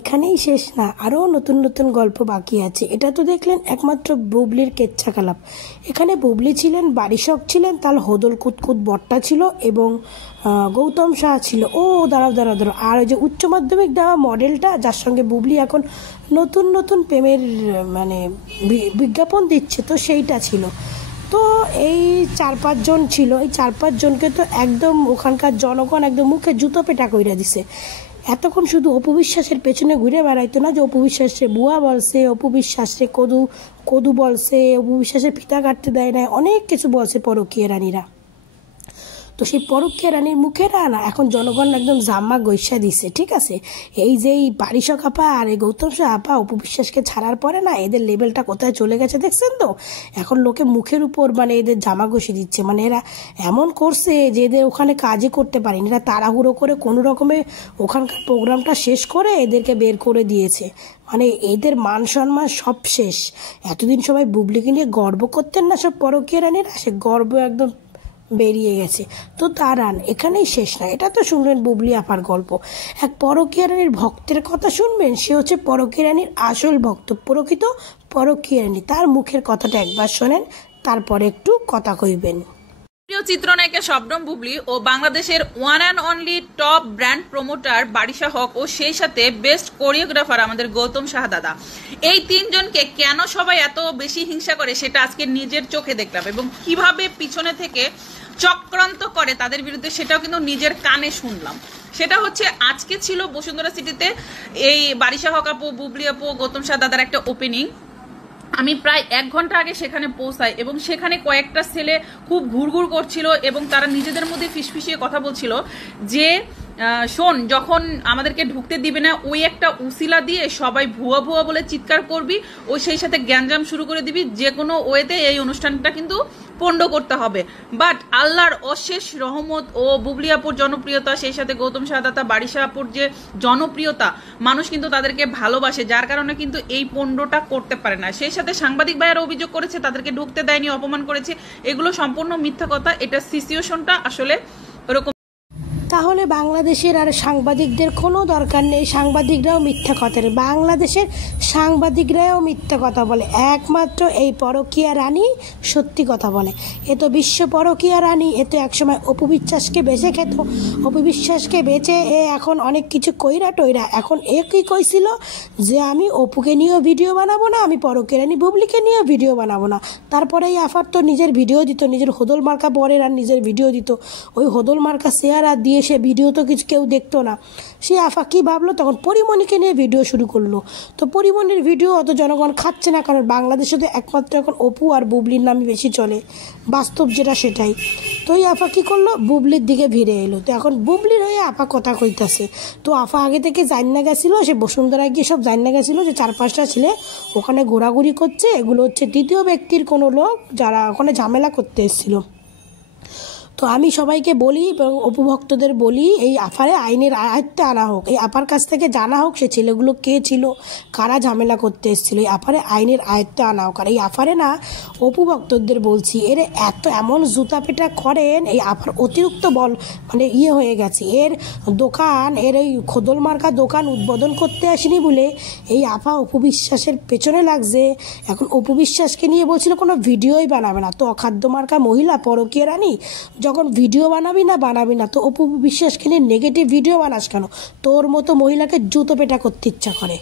এখানেই শেষ না, আরও নতুন নতুন গল্প বাকি আছে। এটা তো দেখলেন একমাত্র বুবলির কেচ্ছা কালাপ। এখানে বুবলি ছিলেন, বারিশক ছিলেন, তার হদল কুতকুত বট্টা ছিল এবং গৌতম শাহ ছিল। ও দাঁড়াও, আর ওই যে উচ্চ মাধ্যমিক দেওয়া মডেলটা, যার সঙ্গে বুবলি এখন নতুন নতুন প্রেমের মানে বিজ্ঞাপন দিচ্ছে, তো সেইটা ছিল। তো এই 4-5 জন ছিল। এই 4-5 জনকে তো একদম ওখানকার জনগণ একদম মুখে জুতো পেটা কইরা দিছে। এতক্ষণ শুধু অপু বিশ্বাসের পেছনে ঘুরে বেড়াইতো না যে অপু বিশ্বাসে বুয়া বলছে, অপু বিশ্বাসে কদু বলছে, অপু বিশ্বাসের ফিতা কাটতে দেয় না, অনেক কিছু বলছে পরকীয়া রানীরা। তো সেই পরকীয়া রানীর মুখে না এখন জনগণ একদম জাম্মা গৈসা দিছে। ঠিক আছে, এই যে এই বারিশক আপা আর এই গৌতম শাহ আপা অপু বিশ্বাসকে ছাড়ার পরে না এদের লেভেলটা কোথায় চলে গেছে দেখছেন তো। এখন লোকে মুখের উপর মানে এদের জামা ঘষে দিচ্ছে। মানে এরা এমন করছে যে এদের ওখানে কাজই করতে পারেনি, এরা তাড়াহুড়ো করে কোনো রকমে ওখানকার প্রোগ্রামটা শেষ করে এদেরকে বের করে দিয়েছে। মানে এদের মান সম্মান সব শেষ। এতদিন সবাই বুবলিকে নিয়ে গর্ব করতেন না সব পরকীয়া রানীরা, সে গর্ব একদম বেরিয়ে গেছে। তো দাঁড়ান, এখানেই শেষ না। এটা তো শুনলেন বুবলি আপার গল্প। এক পরকীয়া রানীর ভক্তের কথা শুনবেন। সে হচ্ছে পরকীয়া রানীর আসল ভক্ত, প্রকৃত পরকীয়া রানী। তার মুখের কথাটা একবার শোনেন, তারপরে একটু কথা কইবেন। প্রিয় চিত্রনায়িকা শবনম বুবলি ও বাংলাদেশের one and only top brand promoter Barisha Haque ও সেই সাথে বেস্ট কোরিওগ্রাফার আমাদের গৌতম শাহ দাদা, এই 3 জনকে কেন সবাই এত বেশি হিংসা করে সেটা আজকে নিজের চোখে দেখলাম, এবং কিভাবে পিছনে থেকে চক্রান্ত করে তাদের বিরুদ্ধে সেটাও কিন্তু নিজের কানে শুনলাম। সেটা হচ্ছে আজকে ছিল বসুন্ধরা সিটিতে এই বারিশা হক আপু, বুবলি আপু, গৌতম শাহ দাদার একটা ওপেনিং। আমি প্রায় 1 ঘন্টা আগে সেখানে পৌঁছাই এবং সেখানে কয়েকটা ছেলে খুব ঘুরঘুর করছিল এবং তারা নিজেদের মধ্যে ফিসফিসিয়ে কথা বলছিল যে শোন, যখন আমাদেরকে ঢুকতে দিবে না ওই একটা উসিলা দিয়ে সবাই ভুয়া ভুয়া বলে চিৎকার করবি ও সেই সাথে গ্যাঞ্জাম শুরু করে দিবি, যে কোনো ওয়েতে এই অনুষ্ঠানটা কিন্তু পণ্ড করতে হবে। বাট আল্লাহর অশেষ রহমত ও বুবলি আপুর জনপ্রিয়তা, সেই সাথে গৌতম শাহ দাদা, বারিশা আপুর যে জনপ্রিয়তা, মানুষ কিন্তু তাদেরকে ভালোবাসে, যার কারণে কিন্তু এই পণ্ডটা করতে পারে না। সেই সাথে সাংবাদিক ভাইয়েরা অভিযোগ করেছে তাদেরকে ঢুকতে দেয়নি, অপমান করেছে, এগুলো সম্পূর্ণ মিথ্যা কথা। এটা সিচুয়েশনটা আসলে ওরকম। তাহলে বাংলাদেশের আর সাংবাদিকদের কোনো দরকার নেই, সাংবাদিকরাও মিথ্যা কথা, বাংলাদেশের সাংবাদিকরাও মিথ্যা কথা বলে, একমাত্র এই পরকীয়া রানী সত্যি কথা বলে। এ তো বিশ্ব পরকীয়া রানী, এ তো একসময় অপু বিশ্বাসকে বেঁচে খেত, অপু বিশ্বাসকে বেঁচে এ এখন অনেক কিছু কইরা টইরা এখন এ কি কইছিল যে আমি অপুকে নিয়েও ভিডিও বানাবো না, আমি পরকীয়া রানী বুবলিকে নিয়েও ভিডিও বানাবো না। তারপরে এই আফার তো নিজের ভিডিও দিত, নিজের হোদল মার্কা বরের আর নিজের ভিডিও দিত, ওই হোদল মার্কা শেয়ার আর দিয়ে সে ভিডিও তো কিছু কেউ দেখতো না। সে আফা কী ভাবলো, তখন পরিমণিকে নিয়ে ভিডিও শুরু করলো। তো পরিমণির ভিডিও অত জনগণ খাচ্ছে না, কারণ বাংলাদেশে তো একমাত্র এখন অপু আর বুবলির নামই বেশি চলে, বাস্তব যেটা সেটাই। তো এই আফা কী করলো, বুবলির দিকে ভিড়ে এলো। তো এখন বুবলির হয়ে আফা কথা কইতাছে। তো আফা আগে থেকে জান্না গেছিলো, সে বসুন্ধরায় গিয়ে সব জান্না গেছিলো যে 4-5টা ছেলে ওখানে ঘোরাঘুরি করছে, এগুলো হচ্ছে তৃতীয় ব্যক্তির কোনো লোক যারা ওখানে ঝামেলা করতে এসেছিলো। তো আমি সবাইকে বলি এবং উপভক্তদের বলি, এই আফারে আইনের আয়ত্তে আনা হোক, এই আপার কাছ থেকে জানা হোক সে ছেলেগুলো কে ছিল, কারা ঝামেলা করতে এসেছিলো, এই আফারে আইনের আয়ত্তে আনা হোক। আর এই আফারে না উপভক্তদের বলছি, এর এমন জুতা পেটা করেন, এই আফার অতিরিক্ত বল মানে হয়ে গেছে। এর দোকান, এর এই খোদল মার্কা দোকান উদ্বোধন করতে আসেনি বলে এই আফা অপু বিশ্বাসের পেছনে লাগছে। এখন অপু বিশ্বাসকে নিয়ে বলছিল কোনো ভিডিওই বানাবে না। তো অখাদ্য মার্কা মহিলা পরকীয়া রানী, যখন ভিডিও বানাবি না, তো অপু বিশ্বাসকে নিয়ে নেগেটিভ ভিডিও বানাস কেন? তোর মতো মহিলাকে জুতো পেটা করতে ইচ্ছা করে।